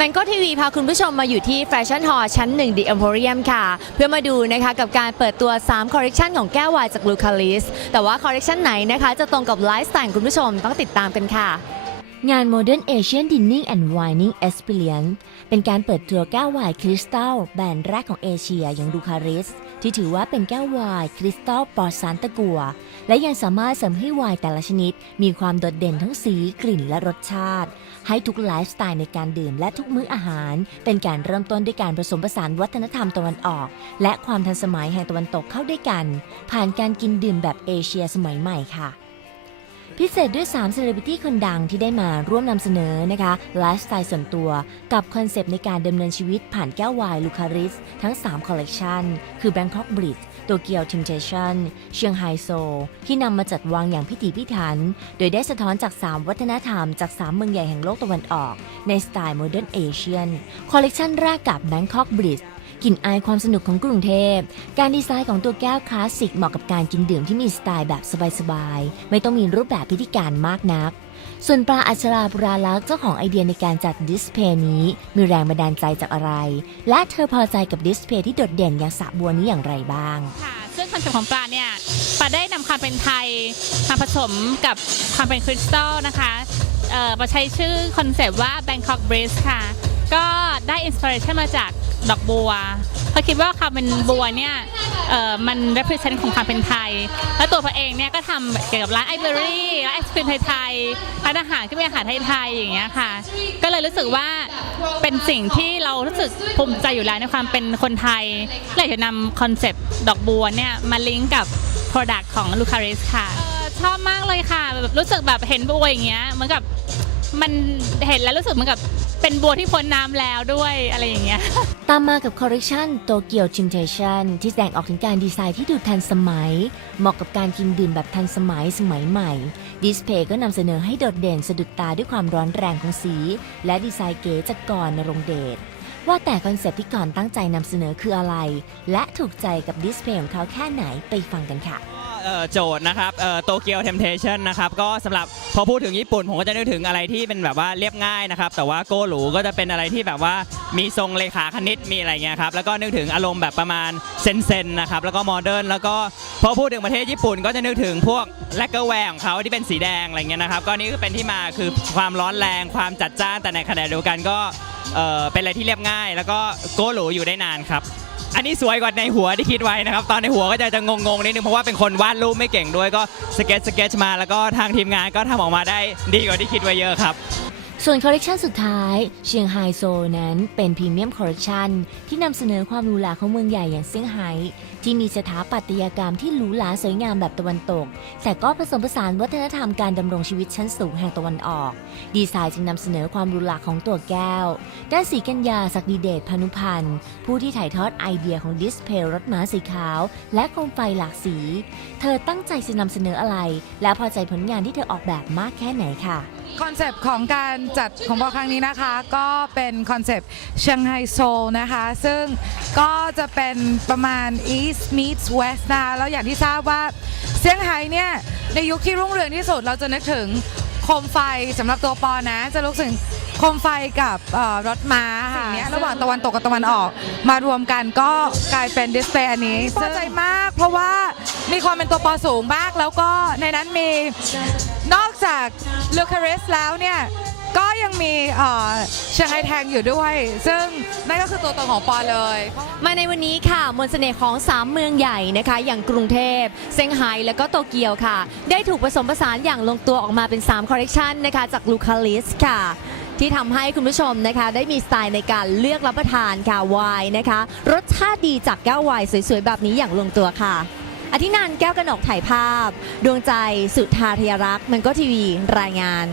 แมงโก้ทีวีพาคุณผู้ชมมาอยู่ที่แฟชั่นฮอลล์ชั้น1 The Emporium ค่ะ เพื่อมาดูนะคะกับการเปิดตัว 3 คอลเลกชันของแก้ววายจากลูคาลิส แต่ว่าคอลเลกชันไหนนะคะ จะตรงกับไลฟ์สไตล์คุณผู้ชมต้องติดตามกันค่ะงาน Modern Asian Dining and Wining Experience เป็นการเปิดตัวแก้ววายคริสตัลแบรนด์แรกของเอเชียอย่างลูคาริส ที่ถือว่าเป็นแก้ววายคริสตัลปลอดสารตะกั่ว และยังสามารถเสริมให้ไวายแต่ละชนิด มีความโดดเด่นทั้งสีกลิ่นและรสชาติ ให้ทุกไลฟ์สไตล์ในการดื่มและทุกมื้ออาหาร เป็นการเริ่มต้นด้วยการผสมผสานวัฒนธรรมตะวันออก และความทันสมัยแห่งตะวันตกเข้าด้วยกัน ผ่านการกินดื่มแบบเอเชียสมัยใหม่ค่ะ พิเศษด้วย3 c e l e b r i t y คนดังที่ได้มาร่วมนำเสนอนะคะไลฟ์สไตล์ส่วนตัวกับคอนเซปต์ในการดำเนินชีวิตผ่านแก้ววายลูคาริส ทั้ง 3 คอลเลกชันคือ Bangkok Blitz โตเกียว Temptation เชียงไฮโซ ที่นำมาจัดวางอย่างพิถีพิถัน โดยได้สะท้อนจาก 3 วัฒนธรรมจาก 3 เมืองใหญ่แห่งโลกตะวันออก ในสไตล์ Modern Asian คอลเลกชันแรกกับ Bangkok Blitz กลิ่นอายความสนุกของกรุงเทพ การดีไซน์ของตัวแก้วคลาสสิกเหมาะกับการกินดื่มที่มีสไตล์แบบสบายๆ ไม่ต้องมีรูปแบบพิธีการมากนัก ส่วนปลาอัชราปุราลักษ์เจ้าของไอเดียในการจัดดิสเพย์นี้ มีแรงบันดาลใจจากอะไร และเธอพอใจกับดิสเพย์ที่โดดเด่นอย่างสะบัวนี้อย่างไรบ้าง ค่ะซึ่งคอนเซ็ปต์ของปลาเนี่ยปลาได้นำความเป็นไทยมาผสมกับความเป็นคริสตัลนะคะเอ่อมาใช้ชื่อคอนเซ็ปต์ว่า Bangkok Breeze ค่ะ ก็ได้อินสปิเรชันมาจาก ดอกบัวเพราคิดว่าควาเป็นบัวเนี่ยเอ่อมัน represent ของความเป็นไทย แล้วตัวพระเองเนี่ยก็ทำเกี่ยวกับร้านไอเบอรี่ร้านไอศครีมไทยๆร้านอาหารที่เป็นอาหารไทยๆอย่างเงี้ยค่ะ ก็เลยรู้สึกว่าเป็นสิ่งที่เรารู้สึกภูมิใจอยู่แล้วในความเป็นคนไทยเลยจะนำคอนเซปต์ดอกบัวเนี่ยมาลิงก์กับ Product ของลูคาริสค่ะชอบมากเลยค่ะแบบรู้สึกแบบเห็นบัวอย่างเงี้ยเหมือนกับมันเห็นแล้วรู้สึกเหมือนกับ เป็นบัวที่พ้นน้ำแล้วด้วยอะไรอย่างเงี้ย ตามมากับคอลเลกชันโตเกียวจิมเทชันที่แสดงออกถึงการดีไซน์ที่ดูทันสมัย เหมาะกับการกินดื่มแบบทันสมัยสมัยใหม่ ดิสเพย์ก็นำเสนอให้โดดเด่นสะดุดตาด้วยความร้อนแรงของสี และดีไซน์เก๋จากกรนนรงเดชว่าแต่คอนเซ็ปต์ที่ก่อนตั้งใจนำเสนอคืออะไร และถูกใจกับดิสเพย์ของเขาแค่ไหนไปฟังกันค่ะ โจทย์นะครับโตเกียวเทมเพชันนะครับก็สำหรับพอพูดถึงญี่ปุ่น ผมก็จะนึกถึงอะไรที่เป็นแบบว่าเรียบง่ายนะครับ แต่ว่าโกหรูก็จะเป็นอะไรที่แบบว่ามีทรงเลขาคณิตมีอะไรเงี้ยครับแล้วก็นึกถึงอารมณ์แบบประมาณเซนเซนนะครับแล้วก็โมเดิร์นแล้วก็พอพูดถึงประเทศญี่ปุ่น ก็จะนึกถึงพวกแลกเกอร์แวร์ของเขาที่เป็นสีแดงอะไรเงี้ยนะครับก็นี่ก็เป็นที่มาคือความร้อนแรงความจัดจ้านแต่ในขณะเดียวกันก็เป็นอะไรที่เรียบง่าย แล้วก็โกหรูอยู่ได้นานครับ อันนี้สวยกว่าในหัวที่คิดไว้นะครับ ตอนในหัวก็จะจะงงๆนิดนึงเพราะว่าเป็นคนวาดรูปไม่เก่งด้วยก็สเก็ตสเก็ตมา แล้วก็ทางทีมงานก็ทำออกมาได้ดีกว่าที่คิดไว้เยอะครับ ส่วนคอลเลกชันสุดท้ายเชียงไฮโซนั้นเป็นพรีเมียมคอลเลกชันที่นำเสนอความหรูหราของเมืองใหญ่อย่างเซี่ยงไฮ้ที่มีสถาปัตยกรรมที่หรูหราสวยงามแบบตะวันตก แต่ก็ผสมผสานวัฒนธรรมการดำรงชีวิตชั้นสูงแห่งตะวันออก ดีไซน์จึงนำเสนอความหรูหราของตัวแก้ว ด้านสีกัญญาศักดิเดชพานุพันธ์ ผู้ที่ถ่ายทอดไอเดียของดิสเพลย์รถม้าสีขาว และโคมไฟหลากสี เธอตั้งใจจะนำเสนออะไร และพอใจผลงานที่เธอออกแบบมากแค่ไหนค่ะ คอนเซปต์ของการจัดของบอครั้งนี้นะคะ ก็เป็นคอนเซปต์เชียงไฮโซนะคะ ซึ่งก็จะเป็นประมาณ East meets West นะคะแล้วอย่างที่ทราบว่าเซี่ยงไฮ้เนี่ยในยุคที่รุ่งเรืองที่สุดเราจะนึกถึงโคมไฟสำหรับตัวปอนะ จะรู้สึกโคมไฟกับเอ่อรถม้าค่ะสิ่งเนี้ยระหว่างตะวันตกกับตะวันออก มารวมกันก็กลายเป็นดิสเพลย์อันนี้พอใจมาก เพราะว่ามีความเป็นตัวปอสูงมาก แล้วก็ในนั้นมี นอกจากลูคาริสแล้วเนี่ย ก็ยังมีเอ่อเชียงไฮแทงอยู่ด้วย ซึ่งนั่นก็คือตัวตนของปอเลยมาในวันนี้ค่ะ มนต์เสน่ห์ของ 3 เมืองใหญ่นะคะ อย่างกรุงเทพเซี่ยงไฮ้และก็โตเกียวค่ะ ได้ถูกผสมผสานอย่างลงตัวออกมาเป็น 3 คอลเลกชันนะคะ จากลูคาลิสค่ะ ที่ทำให้คุณผู้ชมนะคะ ได้มีสไตล์ในการเลือกรับประทานค่ะไวน์นะคะ รสชาติดีจากแก้วไวน์สวยๆ แบบนี้อย่างลงตัวค่ะ อธินันท์แก้วกนกถ่ายภาพ ดวงใจสุธาธยรักษ์มันก็ทีวีรายงาน